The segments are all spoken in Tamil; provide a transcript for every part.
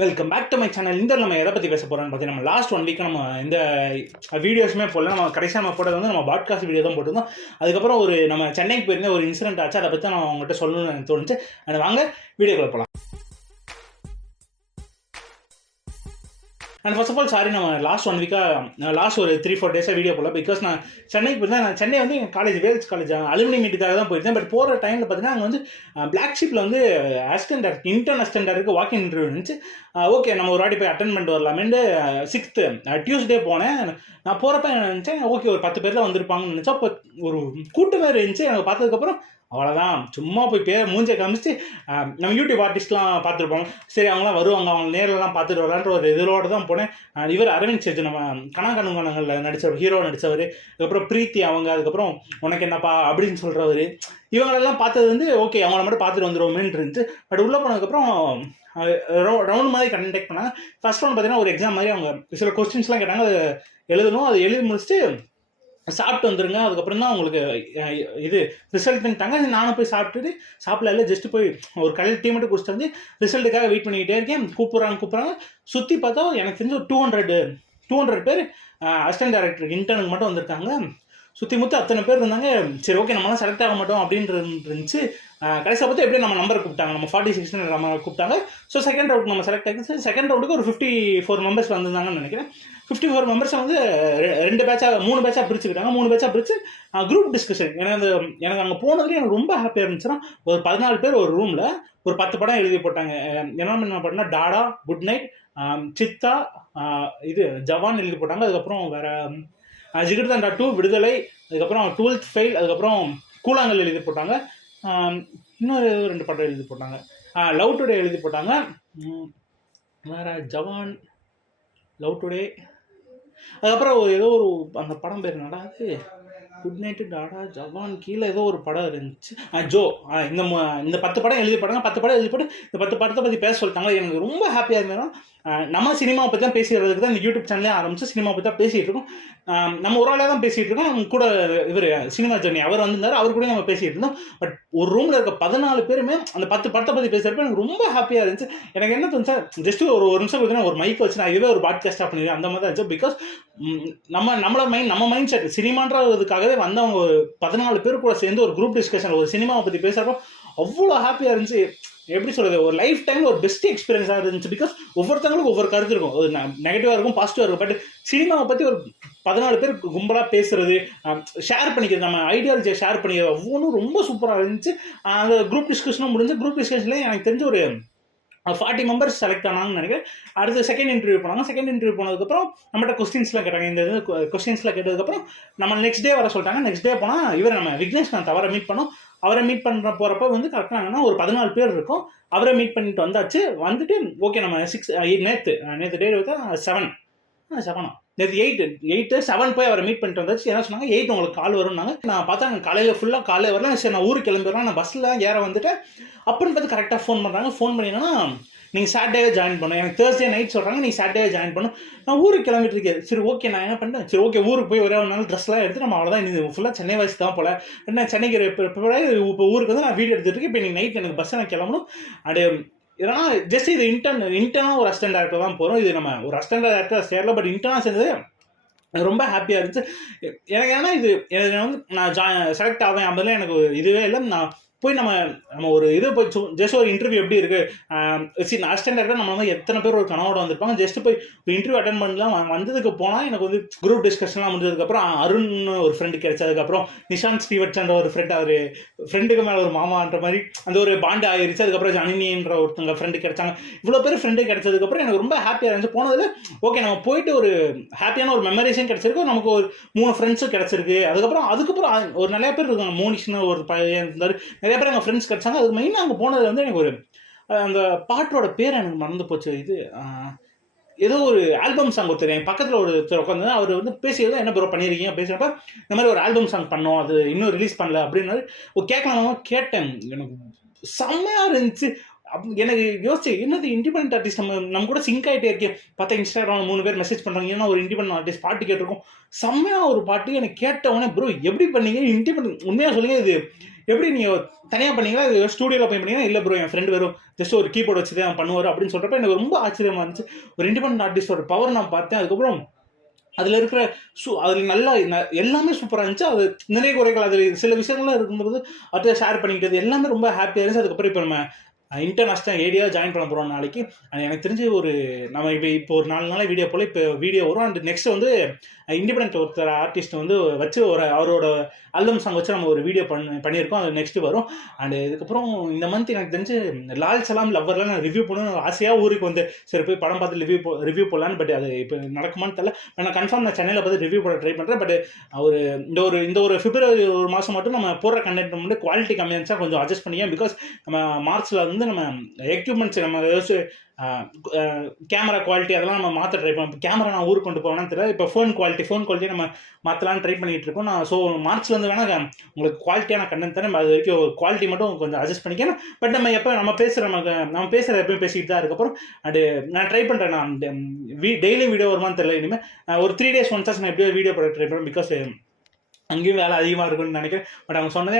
Welcome back to my channel. இந்த நம்ம எதை பற்றி பேச போகிறோம்னு பார்த்தீங்கன்னா, நம்ம லாஸ்ட் 1 வீக் நம்ம இந்த வீடியோஸுமே போடல. நம்ம கடைசியாக நம்ம போட்டது வந்து நம்ம பாட்காஸ்ட் வீடியோ தான் போட்டிருந்தோம். அதுக்கப்புறம் நம்ம சென்னைக்கு போயிருந்த ஒரு இன்சிடென்ட் ஆச்சு. அதை பற்றி நான் அவங்ககிட்ட சொல்லணும்னு தோணுச்சு. அது வாங்க வீடியோக்குள்ள போகலாம். And first of all sorry, நம்ம லாஸ்ட் 1 வீக்காக லாஸ்ட் ஒரு 3-4 டேஸாக வீடியோ போடல. பிகாஸ் நான் சென்னைக்கு போயிருந்தேன். நான் சென்னை வந்து எங்கள் காலேஜ் வேல்ஸ் காலேஜ் அலுமினி மீட்டுக்காக தான் போயிருந்தேன். பட் போகிற டைமில் பார்த்தீங்கன்னா அங்கே வந்து பிளாக் ஷிப்பில் வந்து இன்டர்ன் அசிஸ்டண்டாருக்கு வாக்கிங் இன்டர்வியூ இருந்துச்சு. ஓகே, நம்ம ஒரு வாட்டி போய் அட்டன் பண்ணிட்டு வரலாமேன்னு 6th டியூஸ்டே போனேன். நான் போகிறப்ப என்ன நினச்சேன், ஓகே ஒரு 10 பேர் தான் வந்திருப்பாங்கன்னு நினச்சா, அப்போ ஒரு கூட்டமே இருந்துச்சு. எனக்கு பார்த்ததுக்கப்புறம் அவ்வளோதான், சும்மா போய் மூஞ்சை காமிச்சு நம்ம யூடியூப் ஆர்டிஸ்ட்லாம் பார்த்துருப்போம். சரி அவங்களாம் வருவாங்க, அவங்க நேரில்லாம் பார்த்துட்டு வரலான்ற ஒரு இதோடு தான் போனேன். இவர் அரவிந்த் சேஜ், நம்ம கணக்கணுங்கணங்களில் நடித்தவர், ஹீரோ நடித்தவர். அதுக்கப்புறம் பிரீத்தி அவங்க, அதுக்கப்புறம் உனக்கு என்னப்பா அப்படின்னு சொல்கிறவர். இவங்களெல்லாம் பார்த்தது வந்து ஓகே அவங்கள மட்டும் பார்த்துட்டு வந்துடுவோமேன்னு இருந்துச்சு. பட் உள்ளே போனதுக்கப்புறம் ரவுண்ட் மாதிரி கண்டக்ட் பண்ணாங்க. ஃபர்ஸ்ட் ரவுண்ட் பார்த்தீங்கன்னா ஒரு எக்ஸாம் மாதிரி அவங்க சில கொஸ்டின்ஸ்லாம் கேட்டாங்க. அது எழுதணும். அது எழுதி முடிச்சுட்டு சாப்பிட்டு வந்துருங்க, அதுக்கப்புறம் தான் உங்களுக்கு இது ரிசல்ட்டுன்ட்டாங்க. நானும் போய் சாப்பிடல, ஜஸ்ட்டு போய் ஒரு கடையில் டீ மட்டும் குடிச்சிட்டு வந்து ரிசல்ட்டுக்காக வெயிட் பண்ணிக்கிட்டே இருக்கேன். கூப்பிட்றாங்க. சுற்றி பார்த்தா எனக்கு தெரிஞ்ச ஒரு 200 பேர் அசிஸ்டன்ட் டைரக்டருக்கு இன்டர்னுக்கு மட்டும் வந்திருக்காங்க. சுற்றி முற்றி அத்தனை பேர் இருந்தாங்க. சரி ஓகே நம்மளாம் செலக்ட் ஆக மாட்டோம் அப்படின்னு இருந்துச்சு. கடைசியாக பார்த்து எப்படியும் நம்ம நம்பர் கூப்பிட்டாங்க, நம்ம 46 நம்ம கூப்பிட்டாங்க. ஸோ செகண்ட் ரவுண்ட் நம்ம செலக்ட் ஆகிடுச்சு. செகண்ட் ரவுண்டுக்கு ஒரு 54 மெம்பர்ஸ் வந்திருந்தாங்கன்னு நினைக்கிறேன். 54 மெம்பர்ஸை வந்து 3 பேட்சாக பிரிச்சுக்கிட்டாங்க. 3 பேட்சாக பிரித்து குரூப் டிஸ்கஷன். எனக்கு அங்கே போனதுலேயே எனக்கு ரொம்ப ஹாப்பியாக இருந்துச்சுன்னா, ஒரு 14 பேர் ஒரு ரூமில் ஒரு 10 படம் எழுதி போட்டாங்க. என்ன பண்ணால் டாடா, குட் நைட், சித்தா, இது ஜவான் எழுதி போட்டாங்க. அதுக்கப்புறம் வேறு ஜிகிர்தண்டா 2, விடுதலை, அதுக்கப்புறம் 12th ஃபெயில், அதுக்கப்புறம் கூழாங்கல் எழுதி போட்டாங்க. இன்னொரு 2 படம் எழுதி போட்டாங்க. லவ் டுடே எழுதி போட்டாங்க. வேறு ஜவான், லவ் டுடே, அதுக்கப்புறம் ஏதோ ஒரு அந்த படம் பேர் என்னடா அது, குட் நைட்டு, டாடா, ஜவான், கீழே ஏதோ ஒரு படம் இருந்துச்சு, ஜோ. இந்த 10 படம் எழுதி போட்டாங்க. 10 படம் எழுதி போட்டு இந்த 10 படத்தை பற்றி பேச சொல்லிட்டாங்க. எனக்கு ரொம்ப ஹாப்பியாக இருந்தேன்னா, நம்ம சினிமாவை பற்றி தான் பேசிடுறதுக்கு தான் இந்த யூடியூப் சேனலே ஆரம்பிச்சு சினிமா பற்றி தான் பேசிகிட்டு இருக்கோம். நம்ம ஒரு ஆளாக தான் பேசிகிட்டு இருக்கோம். நம்ம கூட இவர் சினிமா ஜர்னி அவர் வந்திருந்தார், அவர் கூட நம்ம பேசிகிட்டு இருந்தோம். பட் ஒரு ரூமில் இருக்க 14 பேருமே அந்த 10 படத்தை பற்றி பேசுகிறப்ப எனக்கு ரொம்ப ஹாப்பியாக இருந்துச்சு. எனக்கு என்ன தோணுச்சா, ஜஸ்ட்டு ஒரு நிமிஷம் பார்த்தீங்கன்னா ஒரு மைக் வச்சு நான் இதுவே ஒரு பாட்காஸ்டாக பண்ணிடுவேன் அந்த மாதிரி தான் இருந்துச்சு. பிகாஸ் நம்ம மைண்ட் செட் சினிமான்றதுக்காகவே வந்தவங்க ஒரு 14 பேர் கூட சேர்ந்து ஒரு குரூப் டிஸ்கஷன் ஒரு சினிமாவை பற்றி பேசுகிறப்போ அவ்வளோ ஹாப்பியாக இருந்துச்சு. எப்படி சொல்கிறது, ஒரு லைஃப் டைமில் ஒரு பெஸ்ட் எக்ஸ்பீரியன்ஸாக இருந்துச்சு. பிகாஸ் ஒவ்வொருத்தவங்களுக்கும் ஒவ்வொரு கருத்து இருக்கும், ஒரு நெகட்டிவாக இருக்கும், பாசிட்டிவாக இருக்கும். பட் சினிமாவை பற்றி ஒரு 14 பேர் கும்பலாக பேசுறது, ஷேர் பண்ணிக்கிறது, நம்ம ஐடியாலஜியை ஷேர் பண்ணிக்கிறது ஒவ்வொன்றும் ரொம்ப சூப்பராக இருந்துச்சு. அந்த குரூப் டிஸ்கஷனும் முடிஞ்சு. குரூப் டிஸ்கஷன்லேயே எனக்கு தெரிஞ்ச ஒரு 40 மெம்பர்ஸ் செலக்ட் ஆனாங்கன்னு நினைக்கிறேன். அடுத்து செகண்ட் இன்டர்வியூ போனாங்க. செகண்ட் இன்டர்வியூ போனதுக்கப்புறம் நம்மகிட்ட கொஸ்டின்ஸ்லாம் கேட்டாங்க. இந்த கொஸ்டின்ஸ்லாம் கேட்டதுக்கப்புறம் நம்ம நெக்ஸ்ட் டே வர சொல்லிட்டாங்க. நெக்ஸ்ட் டே போனால் இவர் நம்ம விக்னேஷ்காந்த் அவரை மீட் பண்ணோம். அவரை மீட் பண்ணுற போகிறப்ப வந்து கரெக்டாங்கன்னா ஒரு 14 பேர் இருக்கும். அவரை மீட் பண்ணிட்டு வந்தாச்சு. வந்துட்டு ஓகே நம்ம நேற்று டேட் வந்து 7 நேற்று 8 7 போய் அவரை மீட் பண்ணிட்டு வந்தாச்சு. என்ன சொன்னாங்க, 8 உங்களுக்கு கால் வரும்னாங்க. நான் பார்த்தா எனக்கு காலையில் வரல. சரி நான் ஊருக்கு கிளம்பிடுறேன், நான் பஸ்ஸில் ஏற வந்துட்டேன். அப்படின்னு பார்த்து கரெக்டாக ஃபோன் பண்ணுறாங்க. ஃபோன் பண்ணிங்கன்னா நீங்கள் சாட்டர்டே ஜாயின் பண்ணணும், எனக்கு தேர்ஸ்டே நைட் சொல்கிறாங்க, நீங்கள் சாட்டர்டே ஜாயின் பண்ணணும். நான் ஊருக்கு கிளம்பிட்டு இருக்கேன். சரி ஓகே நான் என்ன பண்ணிட்டேன், சரி ஓகே ஊருக்கு போய் ஒரே ஒரு நாள் ட்ரெஸ்லாம் எடுத்து நம்ம அவ்வளோதான், இது ஃபுல்லாக சென்னை வாசி தான் போல. என்ன சென்னைக்கு இப்போ ஊருக்கு வந்து நான் வீடியோ எடுத்துகிட்டு இருக்கேன். இப்போ நீங்கள் நைட் எனக்கு பஸ்ஸை நான் கிளம்பணும். இதனா ஜஸ்ட் இது இன்டர்னாக ஒரு அசிஸ்டன்ட் டேரக்டர் தான் போகிறோம். இது நம்ம ஒரு அசிஸ்டன்ட் டேரக்டர் சேரல, பட் இன்டர்னாக சேர்ந்தது ரொம்ப ஹாப்பியாக இருந்துச்சு எனக்கு. ஏன்னா எனக்கு வந்து நான் செலக்ட் ஆவேன் அப்படிலாம் எனக்கு இதுவே இல்லை. நான் போய் நம்ம ஒரு இது போய் ஜஸ்ட் ஒரு இன்டர்வியூ எப்படி இருக்குது, அசிஸ்டன்ட் டேரக்டர் நம்ம வந்து எத்தனை பேர் ஒரு கனவோட வந்திருப்பாங்க. ஜஸ்ட் போய் ஒரு இன்டர்வியூ அட்டன் பண்ணலாம். வந்ததுக்கு போனால் எனக்கு வந்து குரூப் டிஸ்கஷன்லாம் முடிஞ்சதுக்கப்புறம் அருண் ஒரு ஃப்ரெண்டு கிடைச்சதுக்கப்புறம் நிஷாந்த் ஸ்ரீவட்சன்ற ஒரு ஃப்ரெண்ட், அவர் ஃப்ரெண்டுக்கு மேலே ஒரு மாமான்ற மாதிரி அந்த ஒரு பாண்டு ஆகிருச்சு. அதுக்கப்புறம் ஜனினின்ற ஒருத்தங்க ஃப்ரெண்டு கிடைச்சாங்க. இவ்வளோ பேர் ஃப்ரெண்டு கிடைச்சதுக்கப்புறம் எனக்கு ரொம்ப ஹாப்பியாக இருந்துச்சு. போனதில் ஓகே நம்ம போயிட்டு ஒரு ஹாப்பியான ஒரு மெமரிஸும் கிடச்சிருக்கு, நமக்கு ஒரு 3 ஃப்ரெண்ட்ஸும் கிடச்சிருக்கு. அதுக்கப்புறம் ஒரு நிறைய பேர் இருக்காங்க. மோனிஷ்னு ஒரு பையன் இருந்தார், நிறைய பேர் எங்கள் ஃப்ரெண்ட்ஸ் கிடச்சாங்க. அது மெயினாக அங்கே போனது வந்து எனக்கு ஒரு அந்த பாட்டோட பேர் எனக்கு மறந்து போச்சு. இது ஏதோ ஒரு ஆல்பம் சாங் ஒருத்தர் என் பக்கத்தில் ஒருத்தர் உட்காந்து அவர் வந்து பேசியதான் என்ன ப்ரோ பண்ணியிருக்கீங்க பேசுகிறப்ப இந்த மாதிரி ஒரு ஆல்பம் சாங் பண்ணோம், அது இன்னும் ரிலீஸ் பண்ணல அப்படின்னாரு. கேட்கலாமா கேட்டேன். எனக்கு செம்மையாக இருந்துச்சு. எனக்கு யோசிச்சு என்னது இண்டிபெண்டன்ட் ஆர்டிஸ்ட் நம்ம கூட சிங்க் ஆகிட்டே இருக்கேன். பார்த்தா இன்ஸ்டாகிராமில் 3 பேர் மெசேஜ் பண்ணுறாங்க, ஏன்னா ஒரு இண்டிபெண்டன்ட் ஆர்டிஸ்ட் பாட்டு கேட்டிருக்கோம். செம்மையாக ஒரு பாட்டு எனக்கு கேட்டவொடனே ப்ரோ எப்படி பண்ணீங்க இண்டிபெண்டன்ட் உண்மையாக சொல்லுங்கள், எப்படி நீங்கள் தனியாக பண்ணீங்களா, இது ஸ்டூடியோவில் போய் பண்ணீங்கன்னா, இல்லை ப்ரோ என் ஃப்ரெண்டு வெறும் ஜஸ்ட் ஒரு கீபோர்ட் வச்சு தான் பண்ணுவார் அப்படின்னு சொல்கிறப்ப எனக்கு ரொம்ப ஆச்சரியமாக இருந்துச்சு. ஒரு இண்டிபெண்டன்ட் ஆர்டிஸ்டோட பவர் நான் பார்த்தேன். அதுக்கப்புறம் அதில் இருக்கிற அதில் நல்லா எல்லாமே சூப்பராக இருந்துச்சு. அது நிறைய குறைகள் அதில் சில விஷயங்கள்லாம் இருக்கும்போது அதை ஷேர் பண்ணிக்கிட்டது எல்லாமே ரொம்ப ஹாப்பியாக இருந்துச்சு. அதுக்கப்புறம் இப்போ நம்ம இன்டர்நேஷ்னல் ஏடியா ஜாயின் பண்ண போகிறோம் நாளைக்கு. எனக்கு தெரிஞ்சு ஒரு நம்ம இப்போ ஒரு 4 நாளாக வீடியோ போல் இப்போ வீடியோ வரும். அண்ட் நெக்ஸ்ட் வந்து இண்டிபெண்டன்ட் ஒருத்தர் ஆர்டிஸ்ட் வந்து வச்சு அவரோட ஆல்பம் சாங் வச்சு நம்ம ஒரு வீடியோ பண்ணியிருக்கோம். அது நெக்ஸ்ட் வரும். அண்ட் இதுக்கப்புறம் இந்த மந்த் எனக்கு தெரிஞ்சு லால் சலாம் லவ்வர்லாம் நான் ரிவ்யூ பண்ணணும் ஆசையாக ஊருக்கு வந்து சரி போய் படம் பார்த்து ரிவ்யூ போடலான்னு. பட் அது இப்போ நடக்குமான்னு தெரியல. நான் கன்ஃபார்ம் நான் சென்னையில் பார்த்து ரிவ்யூ போட ட்ரை பண்ணுறேன். பட் ஒரு இந்த ஒரு பிப்ரவரி ஒரு மாதம் மட்டும் நம்ம போடுற கண்டென்ட் வந்து குவாலிட்டி கம்மியாக இருந்துச்சா கொஞ்சம் அட்ஜஸ்ட் பண்ணிக்கேன். பிகாஸ் நம்ம மார்ச்சில் வந்து நம்ம எக்யூப்மெண்ட்ஸ் நம்ம ஏதாச்சும் கேமரா குவாலிட்டி அதெல்லாம் நம்ம மாற்ற ட்ரை பண்ணோம். இப்போ கேமரா நான் ஊருக்கு கொண்டு போவேன்னு தெரியல. இப்போ ஃபோன் குவாலிட்டி நம்ம மாற்றலான்னு ட்ரை பண்ணிகிட்டு இருக்கோம். நான் ஸோ மார்ச்சில் வந்து வேணால் உங்களுக்கு குவாலிட்டியான கண்டென்ட் தரேன். அது வரைக்கும் குவாலிட்டி மட்டும் கொஞ்சம் அட்ஜஸ்ட் பண்ணிக்கணும். பட் நம்ம எப்போ நம்ம பேசுகிற எப்பயும் பேசிக்கிட்டு தான் அதுக்கப்புறம் அது நான் ட்ரை பண்ணுறேன். நான் டெய்லி வீடியோ வருமானு தெரியல. இனிமேல் ஒரு 3 days ஒன்ஸ் நான் எப்படியோ வீடியோ போட ட்ரை பண்ணுறேன். பிகாஸ் அங்கேயும் வேலை அதிகமாக இருக்குன்னு நினைக்கிறேன். பட் அவங்க சொன்னதே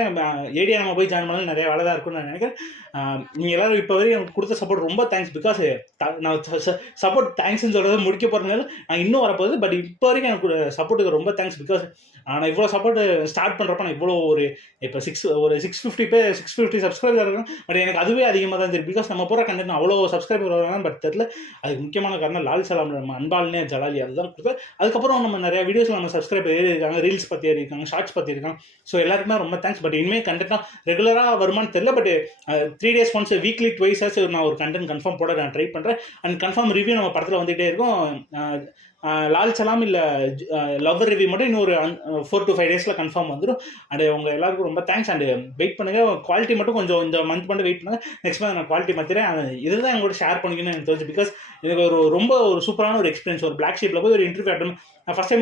ஏடியா நம்ம போய் ஜாயின் பண்ணாலும் நிறைய வேலை தான் இருக்குன்னு நான் நினைக்கிறேன். நீங்கள் எல்லோரும் இப்போ வரையும் எனக்கு கொடுத்த சப்போர்ட் ரொம்ப தேங்க்ஸ். பிகாஸ் நான் சப்போர்ட் தேங்க்ஸ்ன்னு சொல்கிறத முடிக்க போகிறதுனால நான் இன்னும் வரப்போகுது. பட் இப்போ வரைக்கும் எனக்கு சப்போர்ட்டுக்கு ரொம்ப தேங்க்ஸ். பிகாஸ் நான் இவ்வளோ சப்போர்ட் ஸ்டார்ட் பண்ணுறப்ப நான் இவ்வளோ இப்போ 650 சப்ஸ்கிரைபர் இருக்கும். பட் எனக்கு அதுவே அதிகமாக தான் தெரியும். பிகாஸ் நம்ம போகிற கண்டென்ட் அவ்வளோ சப்ஸ்கிரைபர் வராங்க. பட் தெரியல அதுக்கு முக்கியமான காரணம் லால் சலாம் நம்ம அன்பால்னே ஜலாலி அதுதான் கொடுத்தேன். அதுக்கப்புறம் நம்ம நிறைய வீடியோஸில் நம்ம சப்ஸ்கிரைபர் ஏறி இருக்காங்க, ரீல்ஸ் பற்றி ஏறி இருக்காங்க, ஷார்ட்ஸ் பற்றி இருக்காங்க. ஸோ எல்லாருக்குமே ரொம்ப தேங்க்ஸ். பட் இனிமேல் கண்டென்ட்டாக ரெகுலராக வருமானு தெரியல. But 3 days once weekly twice நான் ஒரு கண்டென்ட் கன்ஃபார்ம் போட நான் ட்ரை பண்ணுறேன். அண்ட் கன்ஃபார்ம் ரிவ்யூ நம்ம படத்தில் வந்துகிட்டே இருக்கும். லால் சலாம் இல்லை லவ்வர் ரிவ்யூ மட்டும் இன்னொரு 4 to 5 days கன்ஃபார்ம் வந்துடும். அண்ட் உங்கள் எல்லாருக்கும் ரொம்ப தேங்க்ஸ். அண்ட் வெயிட் பண்ணுங்கள். குவாலிட்டி மட்டும் கொஞ்சம் இந்த மந்த் மட்டும் வெயிட் பண்ணுங்கள். நெக்ஸ்ட் மந்த் நான் குவாலிட்டி மாற்றிறேன். இதில் தான் எங்களோட ஷேர் பண்ணிக்கணும்னு எனக்கு தெரிஞ்சு. பிகாஸ் எனக்கு ரொம்ப சூப்பரான ஒரு எக்ஸ்பீரியன்ஸ். ஒரு பிளாக் ஷீப்பில் போய் ஒரு இன்டர்வியூ அட்டன் நான் ஃபஸ்ட்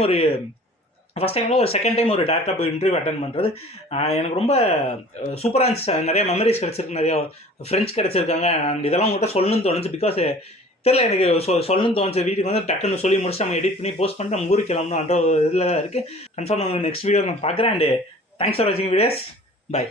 டைமில் ஒரு செகண்ட் டைம் ஒரு டேரக்டாக போய் இன்டர்வியூ அட்டன் பண்ணுறது எனக்கு ரொம்ப சூப்பராக இருந்துச்சு. நிறைய மெமரிஸ் கிடச்சிருக்கு, நிறைய ஃப்ரெண்ட்ஸ் கிடச்சிருக்காங்க. அண்ட் இதெல்லாம் உங்கள்கிட்ட சொல்லணும்னு தோணுச்சு. பிகாஸ் தெரியல எனக்கு சொல்லணும்னு தோணுச்சு. வீட்டுக்கு வந்து டக்குன்னு சொல்லி முடிச்சு நம்ம எடிட் பண்ணி போஸ்ட் பண்ணிட்டு நம்ம ஊருக்கு கிளம்பணும் அந்த இதில் தான் இருக்குது. கன்ஃபார்ம் நெக்ஸ்ட் வீடியோ நான் பார்க்குறேன். அண்ட் தேங்க்ஸ் ஃபார் வாட்சிங் வீடியோஸ். பை.